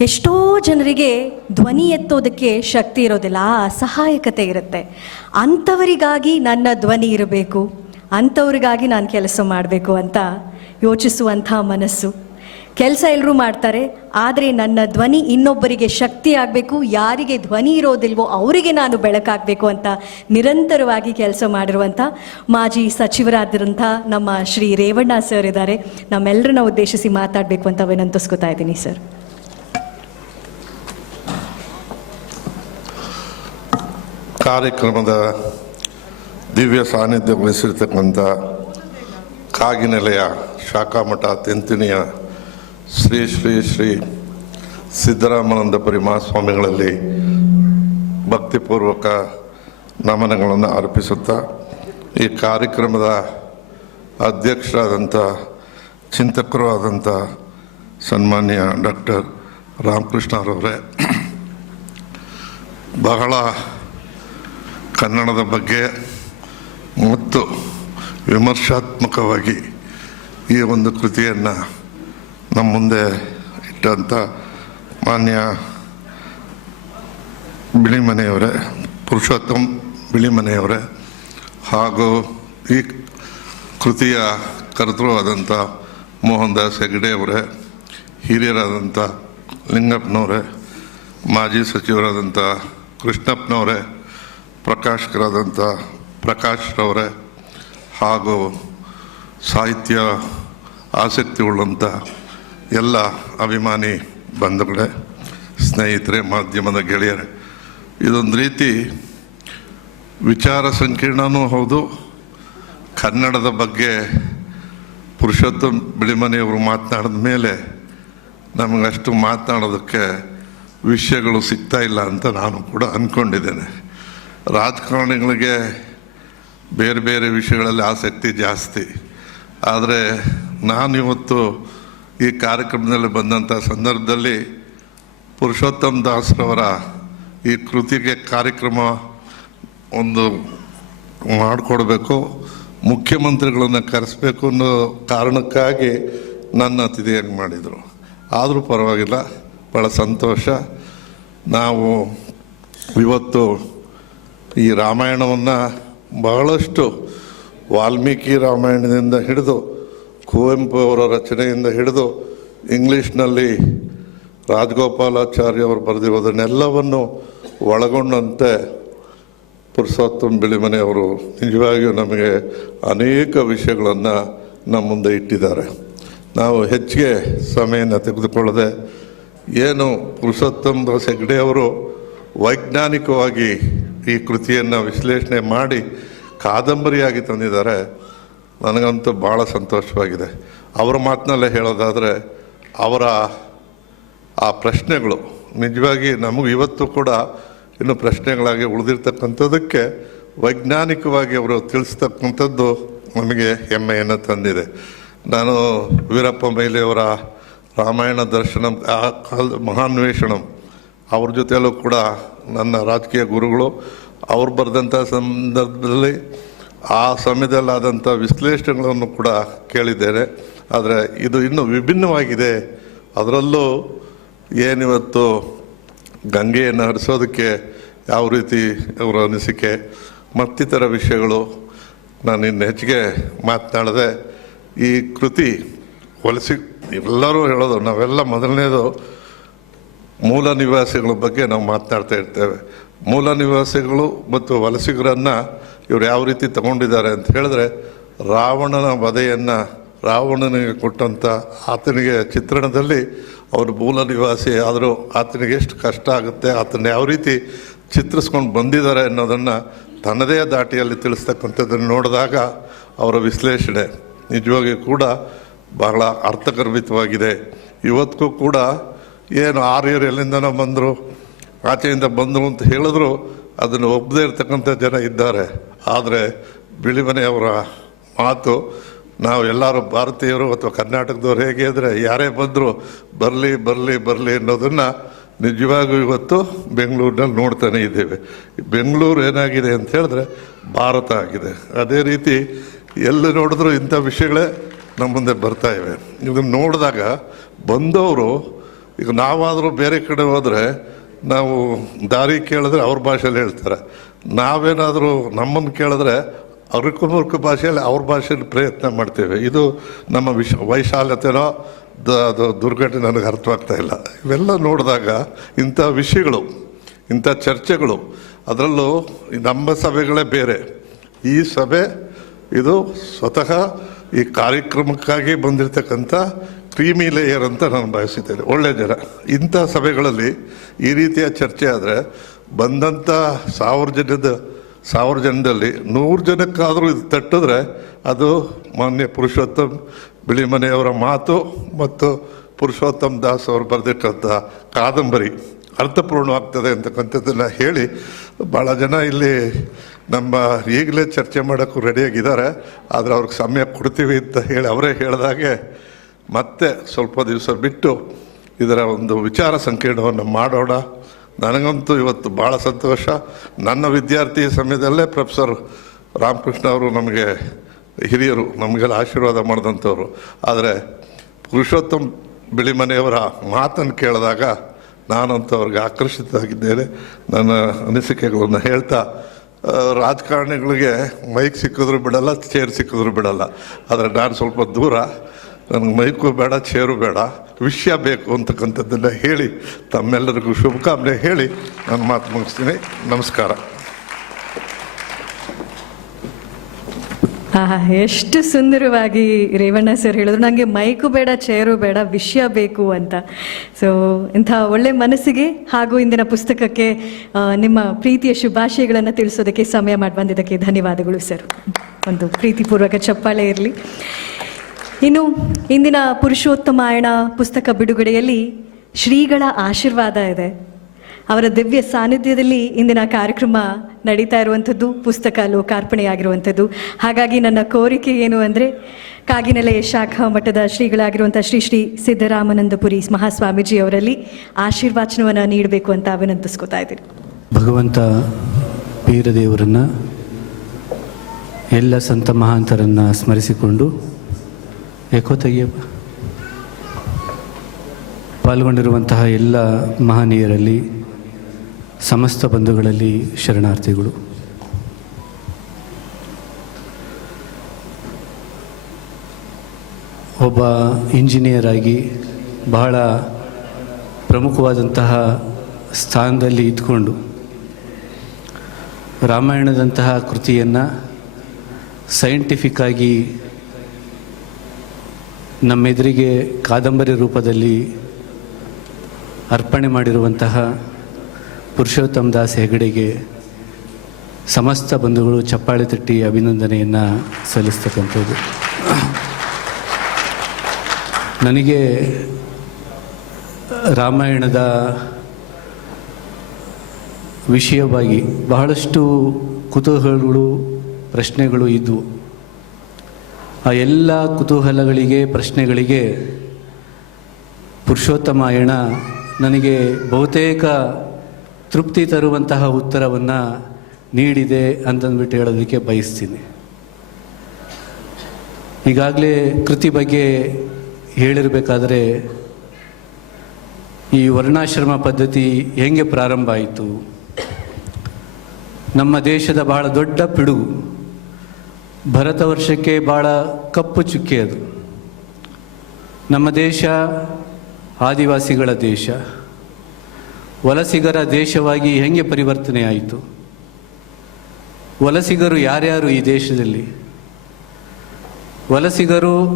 ಎಷ್ಟೋ ಜನರಿಗೆ ಧ್ವನಿ ಎತ್ತೋದಕ್ಕೆ ಶಕ್ತಿ ಇರೋದಿಲ್ಲ ಆ ಅಸಹಾಯಕತೆ ಇರುತ್ತೆ. ಅಂಥವರಿಗಾಗಿ ನನ್ನ ಧ್ವನಿ ಇರಬೇಕು, ಅಂಥವ್ರಿಗಾಗಿ ನಾನು ಕೆಲಸ ಮಾಡಬೇಕು ಅಂತ ಯೋಚಿಸುವಂಥ ಮನಸ್ಸು. ಕೆಲಸ ಎಲ್ಲರೂ ಮಾಡ್ತಾರೆ, ಆದರೆ ನನ್ನ ಧ್ವನಿ ಇನ್ನೊಬ್ಬರಿಗೆ ಶಕ್ತಿ ಆಗಬೇಕು, ಯಾರಿಗೆ ಧ್ವನಿ ಇರೋದಿಲ್ವೋ ಅವರಿಗೆ ನಾನು ಬೆಳಕಾಗಬೇಕು ಅಂತ ನಿರಂತರವಾಗಿ ಕೆಲಸ ಮಾಡಿರುವಂಥ ಮಾಜಿ ಸಚಿವರಾದಿರುವಂಥ ನಮ್ಮ ಶ್ರೀ ರೇವಣ್ಣ ಸರ್ ಇದ್ದಾರೆ. ನಮ್ಮೆಲ್ಲರನ್ನ ಉದ್ದೇಶಿಸಿ ಮಾತಾಡಬೇಕು ಅಂತ ವಿನಂತಿಸ್ಕೊತಾ ಇದ್ದೀನಿ ಸರ್. ಕಾರ್ಯಕ್ರಮದ ದಿವ್ಯ ಸಾನ್ನಿಧ್ಯ ವಹಿಸಿರ್ತಕ್ಕಂಥ ಕಾಗಿನೆಲೆಯ ಶಾಖಾಮಠ ತೆಂತಿಣಿಯ ಶ್ರೀ ಶ್ರೀ ಶ್ರೀ ಸಿದ್ದರಾಮಾನಂದ ಪರಿಮಹಾಸ್ವಾಮಿಗಳಲ್ಲಿ ಭಕ್ತಿಪೂರ್ವಕ ನಮನಗಳನ್ನು ಅರ್ಪಿಸುತ್ತಾ ಈ ಕಾರ್ಯಕ್ರಮದ ಅಧ್ಯಕ್ಷರಾದಂಥ ಚಿಂತಕರೂ ಆದಂಥ ಸನ್ಮಾನ್ಯ ಡಾಕ್ಟರ್ ರಾಮಕೃಷ್ಣರವರೇ, ಬಹಳ ಕನ್ನಡದ ಬಗ್ಗೆ ಮತ್ತು ವಿಮರ್ಶಾತ್ಮಕವಾಗಿ ಈ ಒಂದು ಕೃತಿಯನ್ನು ನಮ್ಮ ಮುಂದೆ ಇಟ್ಟಂಥ ಮಾನ್ಯ ಬಿಳಿಮನೆಯವರೇ, ಪುರುಷೋತ್ತಮ್ ಬಿಳಿಮನೆಯವರೇ ಹಾಗೂ ಈ ಕೃತಿಯ ಕರ್ತೃ ಆದಂಥ ಮೋಹನ್ ದಾಸ್ ಹೆಗ್ಡೆಯವರೇ ಹಿರಿಯರಾದಂಥ ಲಿಂಗಪ್ಪನವರೇ, ಮಾಜಿ ಸಚಿವರಾದಂಥ ಕೃಷ್ಣಪ್ಪನವರೇ ಪ್ರಕಾಶಕರಾದಂಥ ಪ್ರಕಾಶ್ರವರೇ ಹಾಗೂ ಸಾಹಿತ್ಯ ಆಸಕ್ತಿ ಉಳ್ಳಂಥ ಎಲ್ಲ ಅಭಿಮಾನಿ ಬಂಧುಗಳೇ, ಸ್ನೇಹಿತರೆ, ಮಾಧ್ಯಮದ ಗೆಳೆಯರೇ, ಇದೊಂದು ರೀತಿ ವಿಚಾರ ಸಂಕೀರ್ಣನೂ ಹೌದು. ಕನ್ನಡದ ಬಗ್ಗೆ ಪುರುಷೋತ್ತಮ್ ಬಿಳಿಮನೆಯವರು ಮಾತನಾಡಿದ ಮೇಲೆ ನಮಗಷ್ಟು ಮಾತನಾಡೋದಕ್ಕೆ ವಿಷಯಗಳು ಸಿಗ್ತಾ ಇಲ್ಲ ಅಂತ ನಾನು ಕೂಡ ಅಂದ್ಕೊಂಡಿದ್ದೇನೆ ರಾಜಕಾರಣಿಗಳಿಗೆ ಬೇರೆ ಬೇರೆ ವಿಷಯಗಳಲ್ಲಿ ಆಸಕ್ತಿ ಜಾಸ್ತಿ. ಆದರೆ ನಾನು ಇವತ್ತು ಈ ಕಾರ್ಯಕ್ರಮದಲ್ಲಿ ಬಂದಂಥ ಸಂದರ್ಭದಲ್ಲಿ ಪುರುಷೋತ್ತಮ್ ದಾಸ್ರವರ ಈ ಕೃತಿಗೆ ಕಾರ್ಯಕ್ರಮ ಒಂದು ಮಾಡಿಕೊಡ್ಬೇಕು, ಮುಖ್ಯಮಂತ್ರಿಗಳನ್ನು ಕರೆಸಬೇಕು ಅನ್ನೋ ಕಾರಣಕ್ಕಾಗಿ ನನ್ನ ಅತಿಥಿಯಾಗಿ ಮಾಡಿದರು. ಆದರೂ ಪರವಾಗಿಲ್ಲ ಭಾಳ ಸಂತೋಷ. ನಾವು ಇವತ್ತು ಈ ರಾಮಾಯಣವನ್ನು ಬಹಳಷ್ಟು ವಾಲ್ಮೀಕಿ ರಾಮಾಯಣದಿಂದ ಹಿಡಿದು ಕುವೆಂಪು ಅವರ ರಚನೆಯಿಂದ ಹಿಡಿದು ಇಂಗ್ಲೀಷ್ನಲ್ಲಿ ರಾಜಗೋಪಾಲಾಚಾರ್ಯ ಅವರು ಬರೆದಿರೋದನ್ನೆಲ್ಲವನ್ನು ಒಳಗೊಂಡಂತೆ ಪುರುಷೋತ್ತಮ್ ಬಿಳಿಮನೆ ಅವರು ನಿಜವಾಗಿಯೂ ನಮಗೆ ಅನೇಕ ವಿಷಯಗಳನ್ನು ನಮ್ಮ ಮುಂದೆ ಇಟ್ಟಿದ್ದಾರೆ. ನಾವು ಹೆಚ್ಚಿಗೆ ಸಮಯನ ತೆಗೆದುಕೊಳ್ಳದೆ ಏನು ಪುರುಷೋತ್ತಮ್ ದಾಸ್ ಹೆಗ್ಡೆ ಅವರು ವೈಜ್ಞಾನಿಕವಾಗಿ ಈ ಕೃತಿಯನ್ನು ವಿಶ್ಲೇಷಣೆ ಮಾಡಿ ಕಾದಂಬರಿಯಾಗಿ ತಂದಿದ್ದಾರೆ. ನನಗಂತೂ ಭಾಳ ಸಂತೋಷವಾಗಿದೆ. ಅವರ ಮಾತಿನಲ್ಲೇ ಹೇಳೋದಾದರೆ ಅವರ ಆ ಪ್ರಶ್ನೆಗಳು ನಿಜವಾಗಿ ನಮಗೆ ಇವತ್ತು ಕೂಡ ಇನ್ನು ಪ್ರಶ್ನೆಗಳಾಗಿ ಉಳಿದಿರ್ತಕ್ಕಂಥದ್ದಕ್ಕೆ ವೈಜ್ಞಾನಿಕವಾಗಿ ಅವರು ತಿಳಿಸ್ತಕ್ಕಂಥದ್ದು ನಮಗೆ ಹೆಮ್ಮೆಯನ್ನು ತಂದಿದೆ. ನಾನು ವೀರಪ್ಪ ಮೈಲಿಯವರ ರಾಮಾಯಣ ದರ್ಶನ ಆ ಕಾಲ ಮಹಾನ್ವೇಷಣಂ ಅವ್ರ ಜೊತೆಯಲ್ಲೂ ಕೂಡ ನನ್ನ ರಾಜಕೀಯ ಗುರುಗಳು, ಅವ್ರು ಬರೆದಂಥ ಸಂದರ್ಭದಲ್ಲಿ ಆ ಸಮಯದಲ್ಲಾದಂಥ ವಿಶ್ಲೇಷಣೆಗಳನ್ನು ಕೂಡ ಕೇಳಿದ್ದೇನೆ. ಆದರೆ ಇದು ಇನ್ನೂ ವಿಭಿನ್ನವಾಗಿದೆ. ಅದರಲ್ಲೂ ಏನಿವತ್ತು ಗಂಗೆಯನ್ನು ಹರಿಸೋದಕ್ಕೆ ಯಾವ ರೀತಿ ಅವರ ಅನಿಸಿಕೆ, ಮತ್ತಿತರ ವಿಷಯಗಳು ನಾನು ಇನ್ನು ಹೆಚ್ಚಿಗೆ ಮಾತನಾಡದೆ ಈ ಕೃತಿ ವಲಸಿ ಎಲ್ಲರೂ ಹೇಳೋದು, ನಾವೆಲ್ಲ ಮೊದಲನೇದು ಮೂಲ ನಿವಾಸಿಗಳ ಬಗ್ಗೆ ನಾವು ಮಾತನಾಡ್ತಾ ಇರ್ತೇವೆ. ಮೂಲ ನಿವಾಸಿಗಳು ಮತ್ತು ವಲಸಿಗರನ್ನು ಇವರು ಯಾವ ರೀತಿ ತಗೊಂಡಿದ್ದಾರೆ ಅಂತ ಹೇಳಿದ್ರೆ, ರಾವಣನ ವಧೆಯನ್ನು ರಾವಣನಿಗೆ ಕೊಟ್ಟಂಥ ಆತನಿಗೆ ಚಿತ್ರಣದಲ್ಲಿ ಅವರು ಮೂಲ ನಿವಾಸಿ, ಆದರೂ ಆತನಿಗೆ ಎಷ್ಟು ಕಷ್ಟ ಆಗುತ್ತೆ, ಆತನ ಯಾವ ರೀತಿ ಚಿತ್ರಿಸ್ಕೊಂಡು ಬಂದಿದ್ದಾರೆ ಅನ್ನೋದನ್ನು ತನ್ನದೇ ದಾಟಿಯಲ್ಲಿ ತಿಳಿಸ್ತಕ್ಕಂಥದ್ದನ್ನು ನೋಡಿದಾಗ ಅವರ ವಿಶ್ಲೇಷಣೆ ನಿಜವಾಗಿಯೂ ಕೂಡ ಬಹಳ ಅರ್ಥಗರ್ಭಿತವಾಗಿದೆ. ಇವತ್ತಿಗೂ ಕೂಡ ಏನು ಆರ್ಯರು ಎಲ್ಲಿಂದನೋ ಬಂದರು, ಆಚೆಯಿಂದ ಬಂದರು ಅಂತ ಹೇಳಿದ್ರು, ಅದನ್ನು ಒಪ್ಪದೇ ಇರ್ತಕ್ಕಂಥ ಜನ ಇದ್ದಾರೆ. ಆದರೆ ಬಿಳಿಮನೆಯವರ ಮಾತು, ನಾವು ಎಲ್ಲರೂ ಭಾರತೀಯರು ಅಥವಾ ಕರ್ನಾಟಕದವ್ರು ಹೇಗೆ ಅಂದರೆ ಯಾರೇ ಬಂದರೂ ಬರಲಿ ಬರಲಿ ಬರಲಿ ಅನ್ನೋದನ್ನು ನಿಜವಾಗೂ ಇವತ್ತು ಬೆಂಗಳೂರಿನಲ್ಲಿ ನೋಡ್ತಾನೆ ಇದ್ದೇವೆ. ಬೆಂಗಳೂರು ಏನಾಗಿದೆ ಅಂತ ಹೇಳಿದ್ರೆ ಭಾರತ ಆಗಿದೆ. ಅದೇ ರೀತಿ ಎಲ್ಲಿ ನೋಡಿದ್ರು ಇಂಥ ವಿಷಯಗಳೇ ನಮ್ಮ ಮುಂದೆ ಬರ್ತಾ ಇವೆ. ಇದನ್ನು ನೋಡಿದಾಗ ಬಂದವರು ಈಗ ನಾವಾದರೂ ಬೇರೆ ಕಡೆ ಹೋದರೆ ನಾವು ದಾರಿ ಕೇಳಿದ್ರೆ ಅವ್ರ ಭಾಷೆಯಲ್ಲಿ ಹೇಳ್ತಾರೆ. ನಾವೇನಾದರೂ ನಮ್ಮನ್ನು ಕೇಳಿದ್ರೆ ಅವ್ರಕ್ಕೂ ಭಾಷೆಯಲ್ಲಿ ಅವ್ರ ಭಾಷೆಯಲ್ಲಿ ಪ್ರಯತ್ನ ಮಾಡ್ತೇವೆ. ಇದು ನಮ್ಮ ವಿಶ, ವೈಶಾಲ್ಯತೆನೋ ದ ಅದು ದುರ್ಘಟನೆ ನನಗೆ ಅರ್ಥವಾಗ್ತಾ ಇಲ್ಲ. ಇವೆಲ್ಲ ನೋಡಿದಾಗ ಇಂಥ ವಿಷಯಗಳು, ಇಂಥ ಚರ್ಚೆಗಳು, ಅದರಲ್ಲೂ ನಮ್ಮ ಸಭೆಗಳೇ ಬೇರೆ. ಈ ಸಭೆ ಇದು ಸ್ವತಃ ಈ ಕಾರ್ಯಕ್ರಮಕ್ಕಾಗಿ ಬಂದಿರತಕ್ಕಂಥ ಕ್ರೀಮಿ ಲೇಯರ್ ಅಂತ ನಾನು ಭಾವಿಸಿದ್ದೇನೆ ಒಳ್ಳೆ ಜನ. ಇಂಥ ಸಭೆಗಳಲ್ಲಿ ಈ ರೀತಿಯ ಚರ್ಚೆ ಆದರೆ ಬಂದಂಥ ಸಾವಿರ ಜನದ, ಸಾವಿರ ಜನದಲ್ಲಿ ನೂರು ಜನಕ್ಕಾದರೂ ಇದು ತಟ್ಟಿದ್ರೆ ಅದು ಮಾನ್ಯ ಪುರುಷೋತ್ತಮ್ ಬಿಳಿಮನೆಯವರ ಮಾತು ಮತ್ತು ಪುರುಷೋತ್ತಮ್ ದಾಸ್ ಅವರು ಬರೆದಿಟ್ಟಂಥ ಕಾದಂಬರಿ ಅರ್ಥಪೂರ್ಣವಾಗ್ತದೆ ಅಂತಕ್ಕಂಥದ್ದನ್ನ ಹೇಳಿ ಭಾಳ ಜನ ಇಲ್ಲಿ ನಮ್ಮ ಈಗಲೇ ಚರ್ಚೆ ಮಾಡೋಕ್ಕೂ ರೆಡಿಯಾಗಿದ್ದಾರೆ ಆದರೆ ಅವ್ರಿಗೆ ಸಮಯ ಕೊಡ್ತೀವಿ ಅಂತ ಹೇಳಿ ಅವರೇ ಹೇಳಿದಾಗೆ ಮತ್ತೆ ಸ್ವಲ್ಪ ದಿವಸ ಬಿಟ್ಟು ಇದರ ಒಂದು ವಿಚಾರ ಸಂಕೀರ್ಣವನ್ನು ಮಾಡೋಣ. ನನಗಂತೂ ಇವತ್ತು ಭಾಳ ಸಂತೋಷ. ನನ್ನ ವಿದ್ಯಾರ್ಥಿ ಸಮಯದಲ್ಲೇ ಪ್ರೊಫೆಸರ್ ರಾಮಕೃಷ್ಣ ಅವರು ನಮಗೆ, ಹಿರಿಯರು ನಮಗೆಲ್ಲ ಆಶೀರ್ವಾದ ಮಾಡಿದಂಥವ್ರು. ಆದರೆ ಪುರುಷೋತ್ತಮ್ ಬಿಳಿಮನೆಯವರ ಮಾತನ್ನು ಕೇಳಿದಾಗ ನಾನಂತೂ ಅವ್ರಿಗೆ ಆಕರ್ಷಿತವಾಗಿದ್ದೇನೆ ನನ್ನ ಅನಿಸಿಕೆಗಳನ್ನು ಹೇಳ್ತಾ ರಾಜಕಾರಣಿಗಳಿಗೆ ಮೈಕ್ ಸಿಕ್ಕಿದ್ರು ಬಿಡಲ್ಲ, ಚೇರ್ ಸಿಕ್ಕಿದ್ರು ಬಿಡಲ್ಲ. ಆದರೆ ನಾನು ಸ್ವಲ್ಪ ದೂರ. ನನಗೆ ಮೈಕು ಬೇಡ, ಚೇರು ಬೇಡ, ವಿಷಯ ಬೇಕು ಅಂತಕ್ಕಂಥದ್ದನ್ನು ಹೇಳಿ, ತಮ್ಮೆಲ್ಲರಿಗೂ ಶುಭಕಾಮನೆ ಹೇಳಿ ನಾನು ಮಾತು ಮುಗಿಸ್ತೀನಿ. ನಮಸ್ಕಾರ. ಎಷ್ಟು ಸುಂದರವಾಗಿ ರೇವಣ್ಣ ಸರ್ ಹೇಳಿದ್ರು. ನನಗೆ ಮೈಕು ಬೇಡ, ಚೇರು ಬೇಡ, ವಿಷಯ ಬೇಕು ಅಂತ. ಸೊ ಇಂಥ ಒಳ್ಳೆ ಮನಸ್ಸಿಗೆ ಹಾಗೂ ಇಂದಿನ ಪುಸ್ತಕಕ್ಕೆ ನಿಮ್ಮ ಪ್ರೀತಿಯ ಶುಭಾಶಯಗಳನ್ನು ತಿಳಿಸೋದಕ್ಕೆ ಸಮಯ ಮಾಡಿ ಬಂದಿದ್ದಕ್ಕೆ ಧನ್ಯವಾದಗಳು ಸರ್. ಒಂದು ಪ್ರೀತಿಪೂರ್ವಕ ಚಪ್ಪಾಳೆ ಇರಲಿ. ಇನ್ನು ಇಂದಿನ ಪುರುಷೋತ್ತಮಾಯಣ ಪುಸ್ತಕ ಬಿಡುಗಡೆಯಲ್ಲಿ ಶ್ರೀಗಳ ಆಶೀರ್ವಾದ ಇದೆ. ಅವರ ದಿವ್ಯ ಸಾನ್ನಿಧ್ಯದಲ್ಲಿ ಇಂದಿನ ಕಾರ್ಯಕ್ರಮ ನಡೀತಾ ಇರುವಂಥದ್ದು, ಪುಸ್ತಕ ಲೋಕಾರ್ಪಣೆಯಾಗಿರುವಂಥದ್ದು. ಹಾಗಾಗಿ ನನ್ನ ಕೋರಿಕೆ ಏನು ಅಂದರೆ ಕಾಗಿನೆಲೆ ಶಾಖಾ ಮಠದ ಶ್ರೀಗಳಾಗಿರುವಂಥ ಶ್ರೀ ಶ್ರೀ ಸಿದ್ದರಾಮನಂದಪುರಿ ಮಹಾಸ್ವಾಮೀಜಿ ಅವರಲ್ಲಿ ಆಶೀರ್ವಾಚನವನ್ನು ನೀಡಬೇಕು ಅಂತ ವಿನಂತಿಸ್ಕೊತಾ ಇದ್ದೀನಿ. ಭಗವಂತ ವೀರದೇವರನ್ನು ಎಲ್ಲ ಸಂತ ಮಹಾಂತರನ್ನು ಸ್ಮರಿಸಿಕೊಂಡು ಏಕೋ ತೆಗಿಯಪ್ಪ. ಪಾಲ್ಗೊಂಡಿರುವಂತಹ ಎಲ್ಲ ಮಹನೀಯರಲ್ಲಿ, ಸಮಸ್ತ ಬಂಧುಗಳಲ್ಲಿ ಶರಣಾರ್ಥಿಗಳು. ಒಬ್ಬ ಇಂಜಿನಿಯರ್ ಆಗಿ ಬಹಳ ಪ್ರಮುಖವಾದಂತಹ ಸ್ಥಾನದಲ್ಲಿ ಇದ್ಕೊಂಡು ರಾಮಾಯಣದಂತಹ ಕೃತಿಯನ್ನು ಸೈಂಟಿಫಿಕ್ ಆಗಿ ನಮ್ಮೆದುರಿಗೆ ಕಾದಂಬರಿ ರೂಪದಲ್ಲಿ ಅರ್ಪಣೆ ಮಾಡಿರುವಂತಹ ಪುರುಷೋತ್ತಮ ದಾಸ್ ಹೆಗಡೆಗೆ ಸಮಸ್ತ ಬಂಧುಗಳು ಚಪ್ಪಾಳೆ ತಟ್ಟಿ ಅಭಿನಂದನೆಯನ್ನು ಸಲ್ಲಿಸ್ತಕ್ಕಂಥದ್ದು. ನನಗೆ ರಾಮಾಯಣದ ವಿಷಯವಾಗಿ ಬಹಳಷ್ಟು ಕುತೂಹಲಗಳು, ಪ್ರಶ್ನೆಗಳು ಇದ್ದವು ಆ ಎಲ್ಲ ಕುತೂಹಲಗಳಿಗೆ, ಪ್ರಶ್ನೆಗಳಿಗೆ ಪುರುಷೋತ್ತಮಾಯಣ ನನಗೆ ಬಹುತೇಕ ತೃಪ್ತಿ ತರುವಂತಹ ಉತ್ತರವನ್ನು ನೀಡಿದೆ ಅಂತಂದ್ಬಿಟ್ಟು ಹೇಳೋದಕ್ಕೆ ಬಯಸ್ತೀನಿ. ಈಗಾಗಲೇ ಕೃತಿ ಬಗ್ಗೆ ಹೇಳಿರಬೇಕಾದ್ರೆ, ಈ ವರ್ಣಾಶ್ರಮ ಪದ್ಧತಿ ಹೆಂಗೆ ಪ್ರಾರಂಭ ಆಯಿತು? ನಮ್ಮ ದೇಶದ ಬಹಳ ದೊಡ್ಡ ಪಿಡುಗು. ಭರತ ವರ್ಷಕ್ಕೆ ಭಾಳ ಕಪ್ಪು ಚುಕ್ಕೆ ಅದು. ನಮ್ಮ ದೇಶ ಆದಿವಾಸಿಗಳ ದೇಶ. ವಲಸಿಗರ ದೇಶವಾಗಿ ಹೆಂಗೆ ಪರಿವರ್ತನೆ ಆಯಿತು? ವಲಸಿಗರು ಯಾರ್ಯಾರು ಈ ದೇಶದಲ್ಲಿ? ವಲಸಿಗರು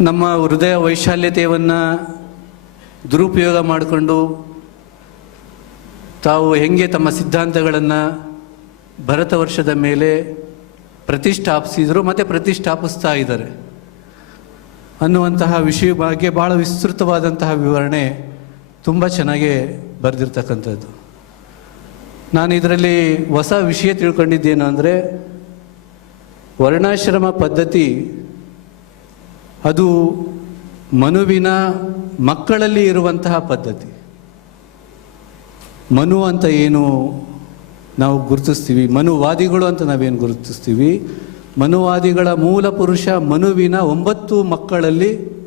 ನಮ್ಮ ಹೃದಯ ವೈಶಾಲ್ಯತೆಯನ್ನು ದುರುಪಯೋಗ ಮಾಡಿಕೊಂಡು ತಾವು ಹೆಂಗೆ ತಮ್ಮ ಸಿದ್ಧಾಂತಗಳನ್ನು ಭರತ ವರ್ಷದ ಮೇಲೆ ಪ್ರತಿಷ್ಠಾಪಿಸಿದರು, ಮತ್ತು ಪ್ರತಿಷ್ಠಾಪಿಸ್ತಾ ಇದ್ದಾರೆ. ಅನ್ನುವಂತಹ ವಿಷಯ ಬಗ್ಗೆ ಭಾಳ ವಿಸ್ತೃತವಾದಂತಹ ವಿವರಣೆ ತುಂಬ ಚೆನ್ನಾಗಿ ಬರೆದಿರ್ತಕ್ಕಂಥದ್ದು. ನಾನು ಇದರಲ್ಲಿ ಹೊಸ ವಿಷಯ ತಿಳ್ಕೊಂಡಿದ್ದೇನು ಅಂದರೆ, ವರ್ಣಾಶ್ರಮ ಪದ್ಧತಿ, ಅದು ಮನುವಿನ ಮಕ್ಕಳಲ್ಲಿ ಇರುವಂತಹ ಪದ್ಧತಿ. ಮನು ಅಂತ ಏನು ನಾವು ಗುರುತಿಸ್ತೀವಿ. ಮನುವಾದಿಗಳು ಅಂತ ನಾವೇನು ಗುರುತಿಸ್ತೀವಿ? ಮನುವಾದಿಗಳ ಮೂಲ ಪುರುಷ ಮನುವಿನ ಒಂಬತ್ತು ಮಕ್ಕಳಲ್ಲಿ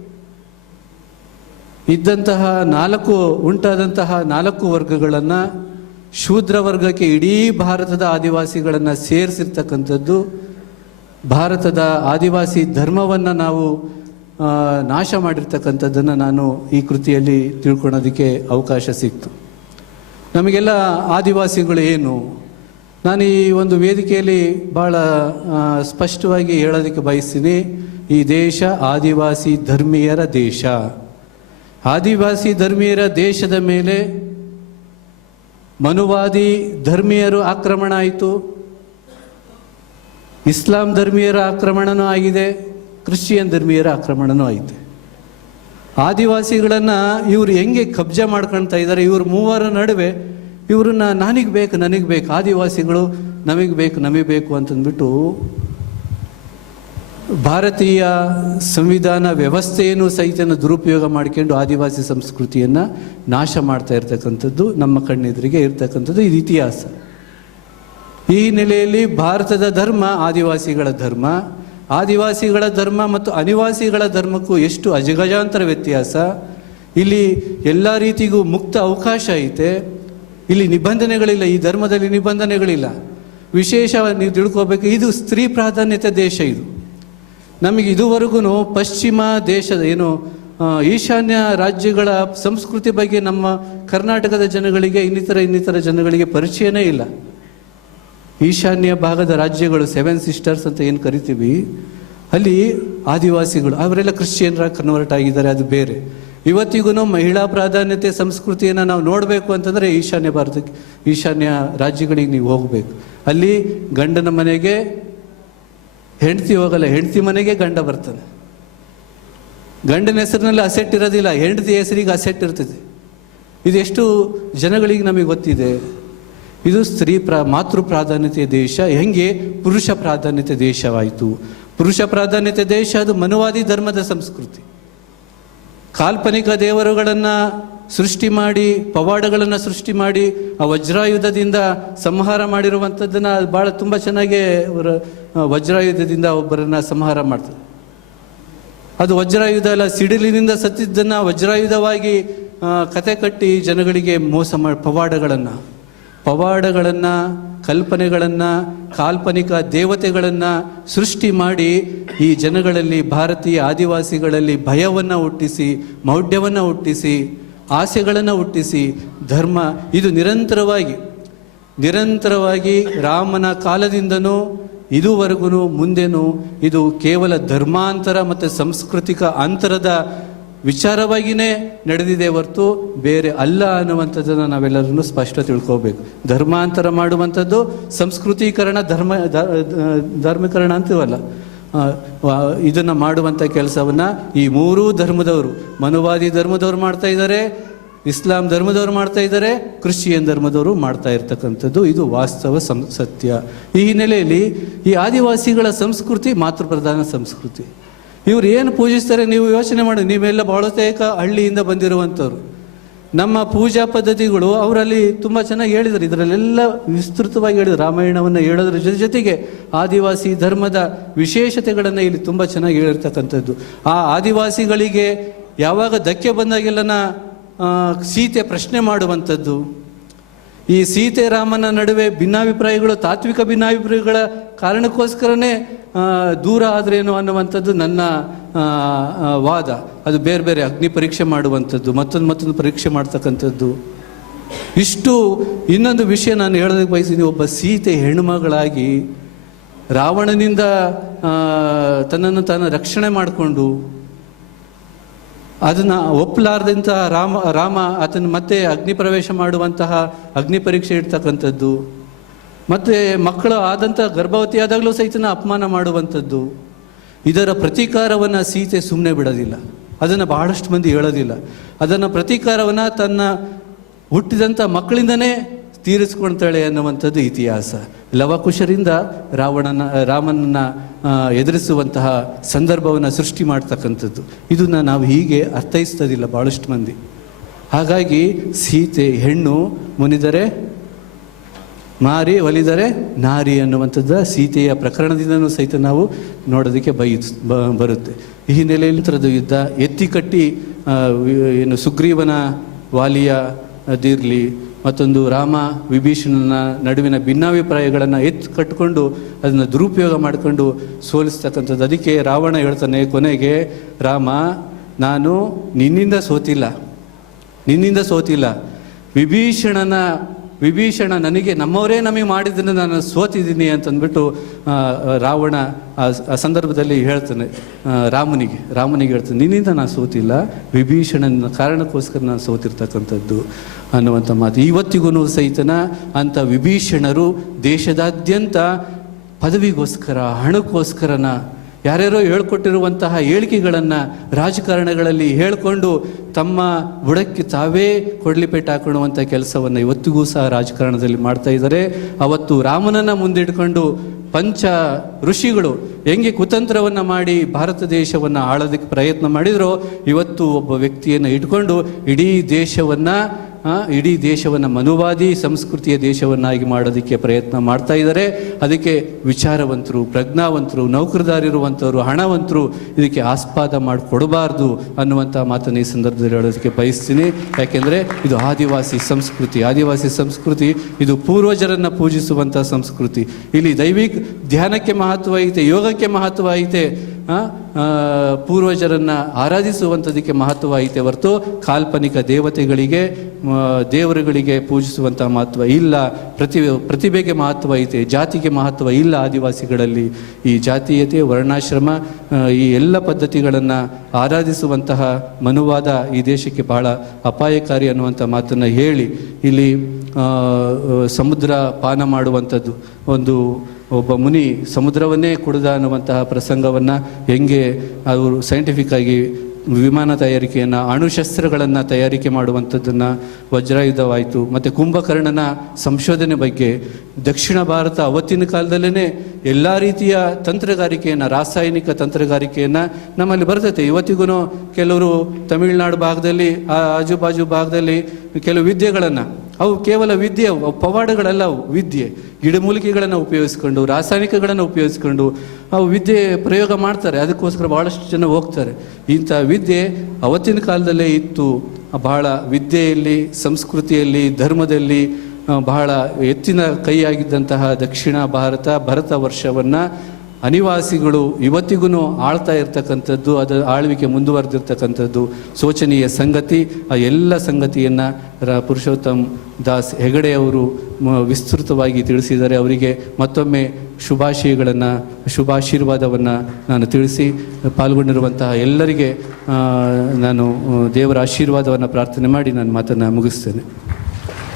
ಇದ್ದಂತಹ ನಾಲ್ಕು, ಉಂಟಾದಂತಹ ನಾಲ್ಕು ವರ್ಗಗಳನ್ನು ಶೂದ್ರ ವರ್ಗಕ್ಕೆ ಇಡೀ ಭಾರತದ ಆದಿವಾಸಿಗಳನ್ನು ಸೇರಿಸಿರ್ತಕ್ಕಂಥದ್ದು, ಭಾರತದ ಆದಿವಾಸಿ ಧರ್ಮವನ್ನು ನಾವು ನಾಶ ಮಾಡಿರ್ತಕ್ಕಂಥದ್ದನ್ನು ನಾನು ಈ ಕೃತಿಯಲ್ಲಿ ತಿಳ್ಕೊಳೋದಕ್ಕೆ ಅವಕಾಶ ಸಿಕ್ತು. ನಮಗೆಲ್ಲ ಆದಿವಾಸಿಗಳು ಏನು? ನಾನು ಈ ಒಂದು ವೇದಿಕೆಯಲ್ಲಿ ಭಾಳ ಸ್ಪಷ್ಟವಾಗಿ ಹೇಳೋದಕ್ಕೆ ಬಯಸ್ತೀನಿ. ಈ ದೇಶ ಆದಿವಾಸಿ ಧರ್ಮೀಯರ ದೇಶ. ಆದಿವಾಸಿ ಧರ್ಮೀಯರ ದೇಶದ ಮೇಲೆ ಮನುವಾದಿ ಧರ್ಮೀಯರು ಆಕ್ರಮಣ ಆಯಿತು. ಇಸ್ಲಾಂ ಧರ್ಮೀಯರ ಆಕ್ರಮಣನೂ ಆಗಿದೆ, ಕ್ರಿಶ್ಚಿಯನ್ ಧರ್ಮೀಯರ ಆಕ್ರಮಣನೂ ಆಯಿತು. ಆದಿವಾಸಿಗಳನ್ನು ಇವರು ಹೆಂಗೆ ಕಬ್ಜೆ ಮಾಡ್ಕೊಳ್ತಾ ಇದ್ದಾರೆ ಇವರು ಮೂವರ ನಡುವೆ ಇವ್ರನ್ನ ನನಗೆ ಬೇಕು ನನಗೆ ಬೇಕು, ಆದಿವಾಸಿಗಳು ನಮಗೆ ಬೇಕು ನಮಗೆ ಬೇಕು ಅಂತಂದ್ಬಿಟ್ಟು ಭಾರತೀಯ ಸಂವಿಧಾನ ವ್ಯವಸ್ಥೆಯನ್ನು ಸಹಿತ ದುರುಪಯೋಗ ಮಾಡಿಕೊಂಡು ಆದಿವಾಸಿ ಸಂಸ್ಕೃತಿಯನ್ನು ನಾಶ ಮಾಡ್ತಾ ಇರ್ತಕ್ಕಂಥದ್ದು ನಮ್ಮ ಕಣ್ಣೆದುರಿಗೆ ಇರ್ತಕ್ಕಂಥದ್ದು ಇದು ಇತಿಹಾಸ. ಈ ನೆಲೆಯಲ್ಲಿ ಭಾರತದ ಧರ್ಮ ಆದಿವಾಸಿಗಳ ಧರ್ಮ. ಆದಿವಾಸಿಗಳ ಧರ್ಮ ಮತ್ತು ಅನಿವಾಸಿಗಳ ಧರ್ಮಕ್ಕೂ ಎಷ್ಟು ಅಜಗಜಾಂತರ ವ್ಯತ್ಯಾಸ. ಇಲ್ಲಿ ಎಲ್ಲ ರೀತಿಗೂ ಮುಕ್ತ ಅವಕಾಶ ಐತೆ. ಇಲ್ಲಿ ನಿಬಂಧನೆಗಳಿಲ್ಲ, ಈ ಧರ್ಮದಲ್ಲಿ ನಿಬಂಧನೆಗಳಿಲ್ಲ. ವಿಶೇಷ ನೀವು ತಿಳ್ಕೋಬೇಕು, ಇದು ಸ್ತ್ರೀ ಪ್ರಾಧಾನ್ಯತೆ ದೇಶ ಇದು. ನಮಗೆ ಇದುವರೆಗೂ ಪಶ್ಚಿಮ ದೇಶದ ಏನು ಈಶಾನ್ಯ ರಾಜ್ಯಗಳ ಸಂಸ್ಕೃತಿ ಬಗ್ಗೆ ನಮ್ಮ ಕರ್ನಾಟಕದ ಜನಗಳಿಗೆ, ಇನ್ನಿತರ ಇನ್ನಿತರ ಜನಗಳಿಗೆ ಪರಿಚಯನೇ ಇಲ್ಲ. ಈಶಾನ್ಯ ಭಾಗದ ರಾಜ್ಯಗಳು ಸೆವೆನ್ ಸಿಸ್ಟರ್ಸ್ ಅಂತ ಏನು ಕರಿತೀವಿ ಅಲ್ಲಿ ಆದಿವಾಸಿಗಳು, ಅವರೆಲ್ಲ ಕ್ರಿಶ್ಚಿಯನ್ರ ಕನ್ವರ್ಟ್ ಆಗಿದ್ದಾರೆ ಅದು ಬೇರೆ. ಇವತ್ತಿಗೂ ಮಹಿಳಾ ಪ್ರಾಧಾನ್ಯತೆ ಸಂಸ್ಕೃತಿಯನ್ನು ನಾವು ನೋಡಬೇಕು ಅಂತಂದರೆ ಈಶಾನ್ಯ ಭಾರತಕ್ಕೆ, ಈಶಾನ್ಯ ರಾಜ್ಯಗಳಿಗೆ ನೀವು ಹೋಗಬೇಕು. ಅಲ್ಲಿ ಗಂಡನ ಮನೆಗೆ ಹೆಂಡತಿ ಹೋಗಲ್ಲ, ಹೆಂಡತಿ ಮನೆಗೆ ಗಂಡ ಬರ್ತಾನೆ ಗಂಡನ ಹೆಸರಿನಲ್ಲಿ ಅಸೆಟ್ ಇರೋದಿಲ್ಲ ಹೆಂಡತಿ ಹೆಸರಿಗೆ ಅಸೆಟ್ ಇರ್ತದೆ. ಇದೆಷ್ಟು ಜನಗಳಿಗೆ ನಮಗೆ ಗೊತ್ತಿದೆ? ಇದು ಸ್ತ್ರೀ ಪ್ರಾ, ಮಾತೃ ಪ್ರಾಧಾನ್ಯತೆಯ ದೇಶ, ಹೆಂಗೆ ಪುರುಷ ಪ್ರಾಧಾನ್ಯತೆ ದೇಶವಾಯಿತು. ಪುರುಷ ಪ್ರಾಧಾನ್ಯತೆ ದೇಶ, ಅದು ಮನುವಾದಿ ಧರ್ಮದ ಸಂಸ್ಕೃತಿ. ಕಾಲ್ಪನಿಕ ದೇವರುಗಳನ್ನು ಸೃಷ್ಟಿ ಮಾಡಿ, ಪವಾಡಗಳನ್ನು ಸೃಷ್ಟಿ ಮಾಡಿ, ಆ ವಜ್ರಾಯುಧದಿಂದ ಸಂಹಾರ ಮಾಡಿರುವಂಥದ್ದನ್ನು ಭಾಳ ತುಂಬ ಚೆನ್ನಾಗಿ ಅವರ ವಜ್ರಾಯುಧದಿಂದ ಒಬ್ಬರನ್ನ ಸಂಹಾರ ಮಾಡ್ತದೆ. ಅದು ವಜ್ರಾಯುಧ ಅಲ್ಲ, ಸಿಡಿಲಿನಿಂದ ಸತ್ತಿದ್ದನ್ನು ವಜ್ರಾಯುಧವಾಗಿ ಕತೆ ಕಟ್ಟಿ ಜನಗಳಿಗೆ ಮೋಸ ಮಾಡಿ, ಪವಾಡಗಳನ್ನು ಪವಾಡಗಳನ್ನು, ಕಲ್ಪನೆಗಳನ್ನು, ಕಾಲ್ಪನಿಕ ದೇವತೆಗಳನ್ನು ಸೃಷ್ಟಿ ಮಾಡಿ ಈ ಜನಗಳಲ್ಲಿ, ಭಾರತೀಯ ಆದಿವಾಸಿಗಳಲ್ಲಿ ಭಯವನ್ನು ಹುಟ್ಟಿಸಿ, ಮೌಢ್ಯವನ್ನು ಹುಟ್ಟಿಸಿ, ಆಸೆಗಳನ್ನು ಹುಟ್ಟಿಸಿ ಧರ್ಮ ಇದು ನಿರಂತರವಾಗಿ ನಿರಂತರವಾಗಿ ರಾಮನ ಕಾಲದಿಂದನೂ ಇದುವರೆಗೂ ಮುಂದೆನೂ ಇದು ಕೇವಲ ಧರ್ಮಾಂತರ ಮತ್ತು ಸಾಂಸ್ಕೃತಿಕ ಅಂತರದ ವಿಚಾರವಾಗಿಯೇ ನಡೆದಿದೆ ಹೊರತು ಬೇರೆ ಅಲ್ಲ ಅನ್ನುವಂಥದ್ದನ್ನು ನಾವೆಲ್ಲರೂ ಸ್ಪಷ್ಟ ತಿಳ್ಕೋಬೇಕು. ಧರ್ಮಾಂತರ ಮಾಡುವಂಥದ್ದು ಸಂಸ್ಕೃತೀಕರಣ, ಧರ್ಮ ಧರ್ಮೀಕರಣ ಅಂತೀವಲ್ಲ ಇದನ್ನು ಇದನ್ನ ಮಾಡುವಂಥ ಕೆಲಸವನ್ನು ಈ ಮೂರೂ ಧರ್ಮದವರು, ಮನುವಾದಿ ಧರ್ಮದವರು ಮಾಡ್ತಾ ಇದ್ದಾರೆ, ಇಸ್ಲಾಂ ಧರ್ಮದವರು ಮಾಡ್ತಾ ಇದ್ದಾರೆ, ಕ್ರಿಶ್ಚಿಯನ್ ಧರ್ಮದವರು ಮಾಡ್ತಾ ಇರ್ತಕ್ಕಂಥದ್ದು ಇದು ವಾಸ್ತವ ಸಂ, ಸತ್ಯ. ಈ ಹಿನ್ನೆಲೆಯಲ್ಲಿ ಈ ಆದಿವಾಸಿಗಳ ಸಂಸ್ಕೃತಿ ಮಾತೃಪ್ರಧಾನ ಸಂಸ್ಕೃತಿ. ಇವ್ರು ಏನು ಪೂಜಿಸ್ತಾರೆ ನೀವು ಯೋಚನೆ ಮಾಡಿ. ನೀವೆಲ್ಲ ಬಹುತೇಕ ಹಳ್ಳಿಯಿಂದ ಬಂದಿರುವಂಥವ್ರು. ನಮ್ಮ ಪೂಜಾ ಪದ್ಧತಿಗಳು ಅವರಲ್ಲಿ ತುಂಬ ಚೆನ್ನಾಗಿ ಹೇಳಿದರು. ಇದರಲ್ಲೆಲ್ಲ ವಿಸ್ತೃತವಾಗಿ ಹೇಳಿದ್ರು. ರಾಮಾಯಣವನ್ನು ಹೇಳೋದ್ರ ಜೊತೆ ಜೊತೆಗೆ ಆದಿವಾಸಿ ಧರ್ಮದ ವಿಶೇಷತೆಗಳನ್ನು ಇಲ್ಲಿ ತುಂಬ ಚೆನ್ನಾಗಿ ಹೇಳಿರ್ತಕ್ಕಂಥದ್ದು. ಆ ಆದಿವಾಸಿಗಳಿಗೆ ಯಾವಾಗ ಧಕ್ಕೆ ಬಂದಾಗೆಲ್ಲನ ಸೀತೆ ಪ್ರಶ್ನೆ ಮಾಡುವಂಥದ್ದು. ಈ ಸೀತೆ ರಾಮನ ನಡುವೆ ಭಿನ್ನಾಭಿಪ್ರಾಯಗಳು, ತಾತ್ವಿಕ ಭಿನ್ನಾಭಿಪ್ರಾಯಗಳ ಕಾರಣಕ್ಕೋಸ್ಕರನೇ ದೂರ ಆದ್ರೇನು ಅನ್ನುವಂಥದ್ದು ನನ್ನ ವಾದ. ಅದು ಬೇರೆ ಬೇರೆ ಅಗ್ನಿ ಪರೀಕ್ಷೆ ಮಾಡುವಂಥದ್ದು, ಮತ್ತೊಂದು ಮತ್ತೊಂದು ಪರೀಕ್ಷೆ ಮಾಡ್ತಕ್ಕಂಥದ್ದು. ಇಷ್ಟು, ಇನ್ನೊಂದು ವಿಷಯ ನಾನು ಹೇಳೋದಕ್ಕೆ ಬಯಸಿದ್ದೀನಿ ಒಬ್ಬ ಸೀತೆ ಹೆಣ್ಣುಮಗಳಾಗಿ ರಾವಣನಿಂದ ತನ್ನನ್ನು ತಾನು ರಕ್ಷಣೆ ಮಾಡಿಕೊಂಡು ಅದನ್ನ ಒಪ್ಪಲಾರ್ದಂತಹ ರಾಮ ರಾಮ ಅದನ್ನು ಮತ್ತೆ ಅಗ್ನಿ ಪ್ರವೇಶ ಮಾಡುವಂತಹ ಅಗ್ನಿ ಪರೀಕ್ಷೆ ಇಡ್ತಕ್ಕಂಥದ್ದು. ಮತ್ತೆ ಮಕ್ಕಳು ಆದಂಥ ಗರ್ಭವತಿಯಾದಾಗಲೂ ಸಹಿತನ ಅಪಮಾನ ಮಾಡುವಂಥದ್ದು. ಇದರ ಪ್ರತೀಕಾರವನ್ನು ಸೀತೆ ಸುಮ್ಮನೆ ಬಿಡೋದಿಲ್ಲ. ಅದನ್ನು ಬಹಳಷ್ಟು ಮಂದಿ ಹೇಳೋದಿಲ್ಲ. ಅದನ್ನು ಪ್ರತೀಕಾರವನ್ನು ತನ್ನ ಹುಟ್ಟಿದಂಥ ಮಕ್ಕಳಿಂದನೇ ತೀರಿಸ್ಕೊಳ್ತಾಳೆ ಅನ್ನುವಂಥದ್ದು ಇತಿಹಾಸ. ಲವಕುಶರಿಂದ ರಾವಣನ, ರಾಮನನ್ನ ಎದುರಿಸುವಂತಹ ಸಂದರ್ಭವನ್ನು ಸೃಷ್ಟಿ ಮಾಡ್ತಕ್ಕಂಥದ್ದು. ಇದನ್ನು ನಾವು ಹೀಗೆ ಅರ್ಥೈಸ್ತದಿಲ್ಲ ಭಾಳಷ್ಟು ಮಂದಿ. ಹಾಗಾಗಿ ಸೀತೆ, ಹೆಣ್ಣು ಮುನಿದರೆ, ಮಾರಿ, ಒಲಿದರೆ ನಾರಿ ಅನ್ನುವಂಥದ್ದು ಸೀತೆಯ ಪ್ರಕರಣದಿಂದನೂ ಸಹಿತ ನಾವು ನೋಡೋದಕ್ಕೆ ಬೈ, ಬರುತ್ತೆ. ಈ ಹಿನ್ನೆಲೆಯಲ್ಲಿ ಯುದ್ಧ ಎತ್ತಿ ಕಟ್ಟಿ ಏನು ಸುಗ್ರೀವನ ವಾಲಿಯ ಅದಿರಲಿ, ಮತ್ತೊಂದು ರಾಮ ವಿಭೀಷಣನ ನಡುವಿನ ಭಿನ್ನಾಭಿಪ್ರಾಯಗಳನ್ನು ಎತ್ತು ಕಟ್ಟಿಕೊಂಡು ಅದನ್ನು ದುರುಪಯೋಗ ಮಾಡಿಕೊಂಡು ಸೋಲಿಸ್ತಕ್ಕಂಥದ್ದು. ಅದಕ್ಕೆ ರಾವಣ ಹೇಳ್ತಾನೆ ಕೊನೆಗೆ, ರಾಮ, ನಾನು ನಿನ್ನಿಂದ ಸೋತಿಲ್ಲ. ನಿನ್ನಿಂದ ಸೋತಿಲ್ಲ. ವಿಭೀಷಣನ ವಿಭೀಷಣ, ನನಗೆ ನಮ್ಮವರೇ ನಮಗೆ ಮಾಡಿದ್ದನ್ನು ನಾನು ಸೋತಿದ್ದೀನಿ ಅಂತಂದ್ಬಿಟ್ಟು ರಾವಣ ಆ ಸಂದರ್ಭದಲ್ಲಿ ಹೇಳ್ತಾನೆ ರಾಮನಿಗೆ ರಾಮನಿಗೆ ಹೇಳ್ತಾನೆ, ನಿನ್ನಿಂದ ನಾನು ಸೋತಿಲ್ಲ, ವಿಭೀಷಣನ ಕಾರಣಕ್ಕೋಸ್ಕರ ನಾನು ಸೋತಿರ್ತಕ್ಕಂಥದ್ದು ಅನ್ನುವಂಥ ಮಾತು. ಇವತ್ತಿಗೂ ಸಹಿತನ ಅಂಥ ವಿಭೀಷಣರು ದೇಶದಾದ್ಯಂತ ಪದವಿಗೋಸ್ಕರ, ಹಣಕ್ಕೋಸ್ಕರನ ಯಾರ್ಯಾರೋ ಹೇಳ್ಕೊಟ್ಟಿರುವಂತಹ ಹೇಳಿಕೆಗಳನ್ನು ರಾಜಕಾರಣಗಳಲ್ಲಿ ಹೇಳಿಕೊಂಡು ತಮ್ಮ ಬುಡಕ್ಕೆ ತಾವೇ ಕೊಡ್ಲಿಪೇಟೆ ಹಾಕೊಳ್ಳುವಂಥ ಕೆಲಸವನ್ನು ಇವತ್ತಿಗೂ ಸಹ ರಾಜಕಾರಣದಲ್ಲಿ ಮಾಡ್ತಾ ಇದ್ದಾರೆ. ಅವತ್ತು ರಾಮನನ್ನು ಮುಂದಿಟ್ಕೊಂಡು ಪಂಚ ಋಷಿಗಳು ಹೆಂಗೆ ಕುತಂತ್ರವನ್ನು ಮಾಡಿ ಭಾರತ ದೇಶವನ್ನು ಆಳೋದಕ್ಕೆ ಪ್ರಯತ್ನ ಮಾಡಿದರೋ, ಇವತ್ತು ಒಬ್ಬ ವ್ಯಕ್ತಿಯನ್ನು ಇಟ್ಕೊಂಡು ಇಡೀ ದೇಶವನ್ನು ಇಡೀ ದೇಶವನ್ನು ಮನುವಾದಿ ಸಂಸ್ಕೃತಿಯ ದೇಶವನ್ನಾಗಿ ಮಾಡೋದಕ್ಕೆ ಪ್ರಯತ್ನ ಮಾಡ್ತಾ ಇದ್ದಾರೆ. ಅದಕ್ಕೆ ವಿಚಾರವಂತರು, ಪ್ರಜ್ಞಾವಂತರು ನೌಕರದಾರಿರುವಂಥವ್ರು ಹಣವಂತರು ಇದಕ್ಕೆ ಆಸ್ಪಾದ ಮಾಡಿಕೊಡಬಾರ್ದು ಅನ್ನುವಂಥ ಮಾತನ್ನು ಈ ಸಂದರ್ಭದಲ್ಲಿ ಹೇಳೋದಕ್ಕೆ ಬಯಸ್ತೀನಿ. ಯಾಕೆಂದರೆ ಇದು ಆದಿವಾಸಿ ಸಂಸ್ಕೃತಿ. ಆದಿವಾಸಿ ಸಂಸ್ಕೃತಿ ಇದು ಪೂರ್ವಜರನ್ನು ಪೂಜಿಸುವಂಥ ಸಂಸ್ಕೃತಿ. ಇಲ್ಲಿ ದೈವಿಕ ಧ್ಯಾನಕ್ಕೆ ಮಹತ್ವ ಐತೆ, ಯೋಗಕ್ಕೆ ಮಹತ್ವ ಐತೆ. ಪೂರ್ವಜರನ್ನ ಆರಾಧಿಸುವಂಥದಕ್ಕೆ ಮಹತ್ವ ಐತೆ ಹೊರತು ಕಾಲ್ಪನಿಕ ದೇವತೆಗಳಿಗೆ ದೇವರುಗಳಿಗೆ ಪೂಜಿಸುವಂಥ ಮಹತ್ವ ಇಲ್ಲ. ಪ್ರತಿ, ಪ್ರತಿಭೆಗೆ ಮಹತ್ವ ಐತೆ, ಜಾತಿಗೆ ಮಹತ್ವ ಇಲ್ಲ ಆದಿವಾಸಿಗಳಲ್ಲಿ. ಈ ಜಾತೀಯತೆ, ವರ್ಣಾಶ್ರಮ ಈ ಎಲ್ಲ ಪದ್ಧತಿಗಳನ್ನು ಆರಾಧಿಸುವಂತಹ ಮನುವಾದ ಈ ದೇಶಕ್ಕೆ ಬಹಳ ಅಪಾಯಕಾರಿ ಅನ್ನುವಂಥ ಮಾತನ್ನು ಹೇಳಿ. ಇಲ್ಲಿ ಸಮುದ್ರ ಪಾನ ಮಾಡುವಂಥದ್ದು ಒಂದು ಒಬ್ಬ ಮುನಿ ಸಮುದ್ರವನ್ನೇ ಕುಡಿದ ಅನ್ನುವಂತಹ ಪ್ರಸಂಗವನ್ನು ಹೆಂಗೆ ಅವರು ಸೈಂಟಿಫಿಕ್ ಆಗಿ ವಿಮಾನ ತಯಾರಿಕೆಯನ್ನು, ಅಣುಶಸ್ತ್ರಗಳನ್ನು ತಯಾರಿಕೆ ಮಾಡುವಂಥದ್ದನ್ನು ವಜ್ರಾಯುಧವಾಯಿತು, ಮತ್ತು ಕುಂಭಕರ್ಣನ ಸಂಶೋಧನೆ ಬಗ್ಗೆ ದಕ್ಷಿಣ ಭಾರತ ಅವತ್ತಿನ ಕಾಲದಲ್ಲೇ ಎಲ್ಲ ರೀತಿಯ ತಂತ್ರಗಾರಿಕೆಯನ್ನು, ರಾಸಾಯನಿಕ ತಂತ್ರಗಾರಿಕೆಯನ್ನು ನಮ್ಮಲ್ಲಿ ಬರ್ತೈತೆ. ಇವತ್ತಿಗೂ ಕೆಲವರು ತಮಿಳುನಾಡು ಭಾಗದಲ್ಲಿ ಆಜುಬಾಜು ಭಾಗದಲ್ಲಿ ಕೆಲವು ವಿದ್ಯೆಗಳನ್ನು ಅವು ಕೇವಲ ವಿದ್ಯೆ, ಅವು ಪವಾಡಗಳೆಲ್ಲ ವಿದ್ಯೆ. ಗಿಡಮೂಲಿಕೆಗಳನ್ನು ಉಪಯೋಗಿಸ್ಕೊಂಡು, ರಾಸಾಯನಿಕಗಳನ್ನು ಉಪಯೋಗಿಸ್ಕೊಂಡು ಅವು ವಿದ್ಯೆ ಪ್ರಯೋಗ ಮಾಡ್ತಾರೆ. ಅದಕ್ಕೋಸ್ಕರ ಭಾಳಷ್ಟು ಜನ ಹೋಗ್ತಾರೆ. ಇಂಥ ವಿದ್ಯೆ ಅವತ್ತಿನ ಕಾಲದಲ್ಲೇ ಇತ್ತು. ಬಹಳ ವಿದ್ಯೆಯಲ್ಲಿ, ಸಂಸ್ಕೃತಿಯಲ್ಲಿ, ಧರ್ಮದಲ್ಲಿ ಬಹಳ ಎತ್ತಿನ ಕೈಯಾಗಿದ್ದಂತಹ ದಕ್ಷಿಣ ಭಾರತ ಭರತ ವರ್ಷವನ್ನು ಅನಿವಾಸಿಗಳು ಇವತ್ತಿಗೂ ಆಳ್ತಾ ಇರ್ತಕ್ಕಂಥದ್ದು ಅದರ ಆಳ್ವಿಕೆ ಮುಂದುವರೆದಿರ್ತಕ್ಕಂಥದ್ದು ಶೋಚನೀಯ ಸಂಗತಿ. ಆ ಎಲ್ಲ ಸಂಗತಿಯನ್ನು ರ ಪುರುಷೋತ್ತಮ್ ದಾಸ್ ಹೆಗಡೆ ಅವರು ಮ- ವಿಸ್ತೃತವಾಗಿ ತಿಳಿಸಿದ್ದಾರೆ. ಅವರಿಗೆ ಮತ್ತೊಮ್ಮೆ ಶುಭಾಶಯಗಳನ್ನು, ಶುಭಾಶೀರ್ವಾದವನ್ನು ನಾನು ತಿಳಿಸಿ ಪಾಲ್ಗೊಂಡಿರುವಂತಹ ಎಲ್ಲರಿಗೆ ನಾನು ದೇವರ ಆಶೀರ್ವಾದವನ್ನು ಪ್ರಾರ್ಥನೆ ಮಾಡಿ ನಾನು ಮಾತನ್ನು ಮುಗಿಸ್ತೇನೆ.